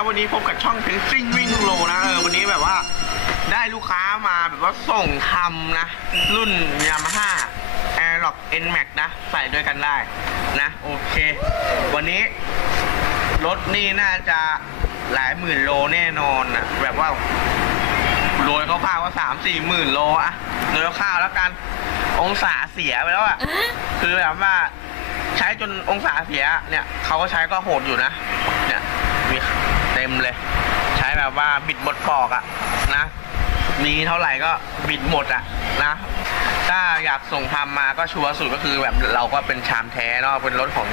ครับวันนี้พบกับช่องถึงซิ่งวิ่งโลนะเออวันนี้แบบว่าได้ลูกค้ามาแบบว่าส่งทำนะ รุ่นยามาฮ่า Air Lock N Max นะ ใส่ด้วยกันได้นะ โอเค วันนี้ รถนี่น่าจะหลายหมื่นโลแน่นอนนะแบบว่าโดยคร่าวๆว่าสามสี่หมื่นโลอะโดยคร่าวๆแล้วกันองศาเสียไปแล้วอะคือแบบว่าใช้จนองศาเสียเนี่ยเขาก็ใช้ก็โหดอยู่นะ เนี่ยมีเต็ มเลย ใช้แบบว่าบิดหมดปอกอะนะมีเท่าไหร่ก็บิดหมดอะนะถ้าอยากส่งทำมาก็ชัวร์สุดก็คือแบบเราก็เป็นชามแท้เนาะเป็นรถของ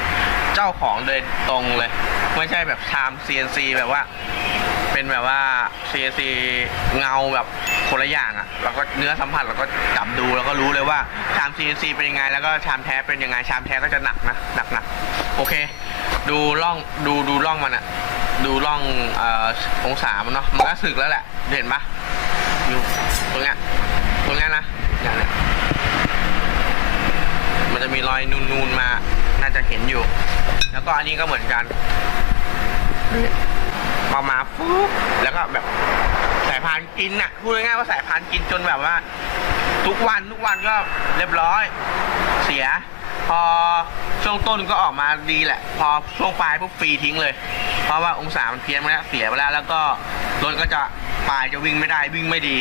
เจ้าของโดยตรงเลย ไม่ใช่แบบชาม CNC แบบว่า เป็นแบบว่า CNC เงาแบบคนละอย่างอะ่ะเราก็เนื้อสัมผัสเราก็จับดูแล้วก็รู้เลยว่าชาม CNC เป็นยังไง แล้วก็ชามแท้เป็นยังไงชามแท้ก็จะหนักนะหนักหนักโอเค ดูร่องดูดูร่องมันอะดูร่องอองศามันเนาะมันก็สึกแล้วแหละ เห็นปะอยู่ตรงเนี้ยตรงเนี้ยนะอย่างเนี้ยมันจะมีรอยนูนๆมาน่าจะเห็นอยู่ แล้วก็อันนี้ก็เหมือนกัน อมาปุ๊บแล้วก็แบบสายพานกินน่ะพูดง่ายๆว่าสายพานกินจนแบบว่า ทุกวันทุกวันก็เรียบร้อย เสีย พอช่วงต้นก็ออกมาดีแหละ พอช่วงปลายปุ๊บฟรีทิ้งเลย เพราะว่าองศามันเพี้ยนไปแล้วเสียไปแล้ว แล้วก็รถก็จะปลายจะวิ่งไม่ได้วิ่งไม่ดี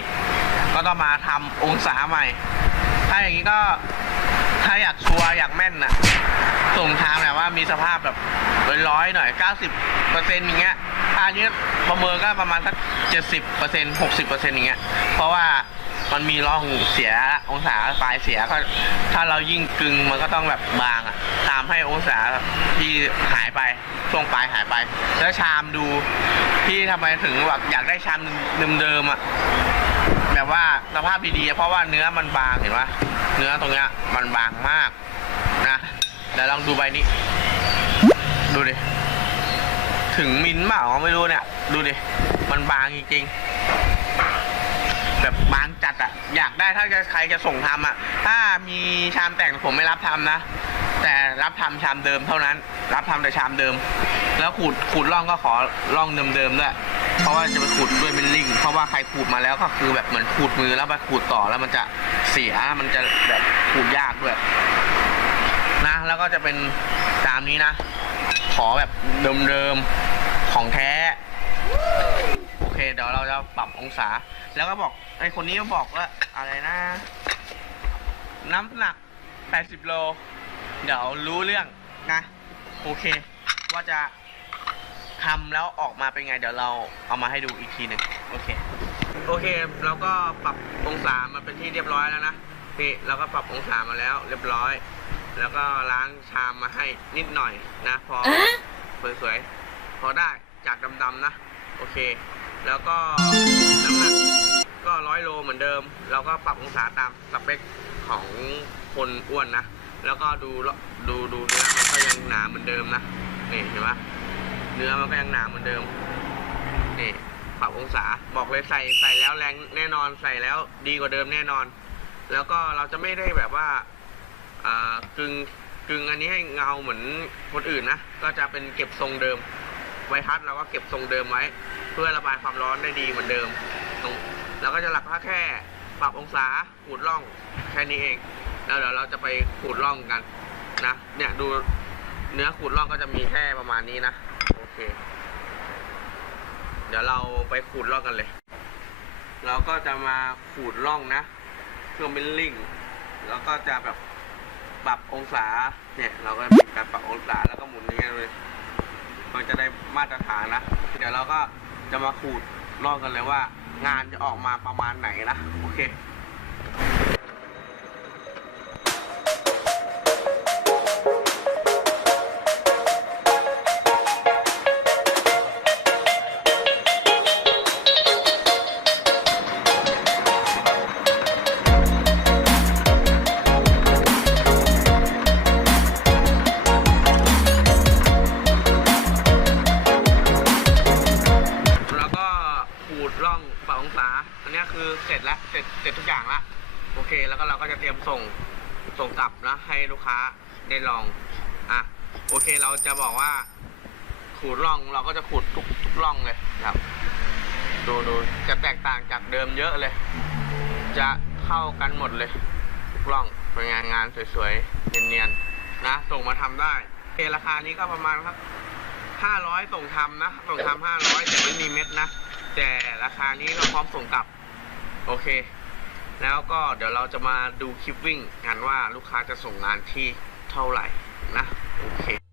ก็ต้องมาทำองศาใหม่ ถ้าอย่างนี้ก็ถ้าอยากชัวร์อยากแม่นน่ะ ส่งทางแบบว่า มีสภาพแบบร้อยๆหน่อย 90เปอร์เซ็นต์อย่างเงี้ยถ้าอันนี้ประเมินก็ประมาณสัก 70เปอร์เซ็นต์60เปอร์เซ็นต์อย่างเงี้ย เพราะว่ามันมีร่องเสียองศาปลายเสียก็ถ้าเรายิ่งกึงมันก็ต้องแบบบางอะตามให้องศาที่หายไปช่วงปลายหายไป แล้วชามดูที่ทำไมถึงแบบอยากได้ชามเดิมๆอะแบบว่าสภาพดีๆเพราะว่าเนื้อมันบางเห็นปะเนื้อตรงเนี้ยมันบางมาก เดี๋ยวลองดูใบนี้ ดูดิ ถึงมิลเปล่าไม่รู้เนี่ย ดูดิ มันบางจริงๆ แบบบางจัดอะอยากได้ถ้าจะใครจะส่งทำอะถ้ามีชามแต่งผมไม่รับทำนะ แต่รับทำชามเดิมเท่านั้น รับทำแต่ชามเดิม แล้วขูดขูดร่องก็ขอร่องเดิมๆด้วยเพราะว่าจะไปขูดด้วยมิลลิ่งเพราะว่าใครขูดมาแล้วก็คือแบบเหมือนขูดมือแล้วไปขูดต่อแล้วมันจะเสียมันจะแบบขูดยากด้วย แล้วก็จะเป็นตามนี้นะ ขอแบบเดิมๆ ของแท้ โอเค เดี๋ยวเราจะปรับองศา แล้วก็บอกไอ้คนนี้ก็บอกว่าอะไรนะ น้ำหนัก 80 โล เดี๋ยวรู้เรื่องนะ โอเค ว่าจะทำแล้วออกมาเป็นไง เดี๋ยวเราเอามาให้ดูอีกทีหนึ่งโอเค โอเค เราก็ปรับองศามาเป็นที่เรียบร้อยแล้วนะนี่เราก็ปรับองศามาแล้วเรียบร้อย แล้วก็ล้างชามมาให้นิดหน่อยนะ พอสวยๆพอได้จากดำๆนะ โอเค แล้วก็น้ำหนักก็ร้อยโลเหมือนเดิม เราก็ปรับองศาตามสเปคของคนอ้วนนะ แล้วก็ดูดูดูเนื้อมันก็ยังหนาเหมือนเดิมนะนี่เห็นปะเนื้อมันก็ยังหนาเหมือนเดิมนี่ปรับองศาบอกเลยใส่ใส่แล้วแรงแน่นอนใส่แล้วดีกว่าเดิมแน่นอน แล้วก็เราจะไม่ได้แบบว่า อ่ากึ่งกึ่งอันนี้ให้เงาเหมือนคนอื่นนะ ก็จะเป็นเก็บทรงเดิม ไวพัดเราก็เก็บทรงเดิมไว้ เพื่อระบายความร้อนได้ดีเหมือนเดิมตรงเราก็จะหลักแค่ปรับองศาขูดร่องแค่นี้เอง แล้วเดี๋ยวเราจะไปขูดร่องกันนะ เนี่ยดูเนื้อขูดร่องก็จะมีแค่ประมาณนี้นะ โอเค เดี๋ยวเราไปขูดร่องกันเลย เราก็จะมาขูดร่องนะเครื่องมิลลิ่งแล้วก็จะแบบ ปรับองศา เนี่ย เราก็การปรับองศาแล้วก็หมุนอย่างเงี้ยเลย มันจะได้มาตรฐานนะ เดี๋ยวเราก็จะมาขูดลอกกันเลยว่า งานจะออกมาประมาณไหนนะ โอเค ขูดร่องปรับองศาอันนี้คือเสร็จแล้วเสร็จเสร็จทุกอย่างละโอเค แล้วก็เราก็จะเตรียมส่งส่งกลับนะให้ลูกค้าได้ลองอะโอเคเราจะบอกว่า ขูดร่องเราก็จะขูดทุกทุกร่องเลยครับ ดูดูจะแตกต่างจากเดิมเยอะเลย จะเข้ากันหมดเลย ทุกร่องเป็นงานงานสวยๆเนียนๆนะ ส่งมาทำได้เอราคานี้ก็ประมาณครับ ห้าร้อยส่งทำนะ ส่งทำห้าร้อยแต่ไม่มีเม็ดนะ แต่ราคานี้เราพร้อมส่งกลับ โอเค แล้วก็เดี๋ยวเราจะมาดูคลิปวิ่งกันว่าลูกค้าจะส่งงานที่เท่าไหร่นะ โอเค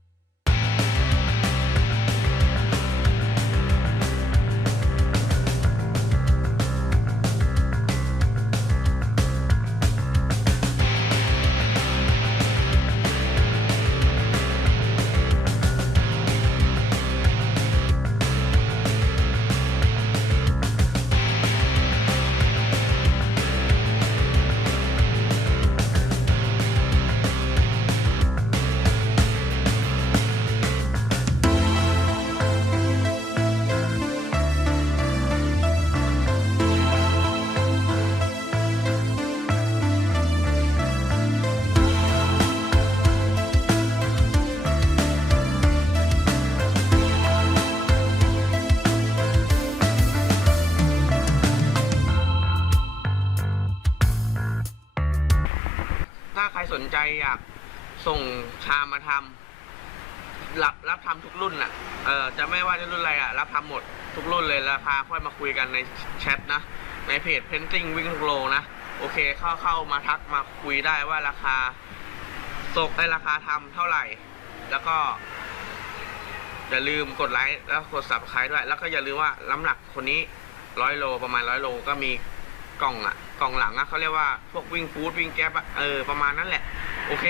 ถ้าใครสนใจอยากส่งชามมาทำรับรับทำทุกรุ่นอะ เออจะไม่ว่าจะรุ่นอะไรอะ รับทำหมดทุกรุ่นเลยราคาค่อยมาคุยกันในแชทนะ ในเพจ Painting วิ่งทุกโลนะ โอเคเข้าเข้ามาทักมาคุยได้ว่าราคาส่งไอ้ราคาทำเท่าไหร่ แล้วก็อย่าลืมกดไลค์แล้วกด subscribe ด้วย แล้วก็อย่าลืมว่าน้ำหนักคนนี้ร้อยโลประมาณร้อยโลก็มี กล่องอะกล่องหลังอะเขาเรียกว่าพวกวิงฟูดวิงแก๊ปอะเออประมาณนั้นแหละ โอเค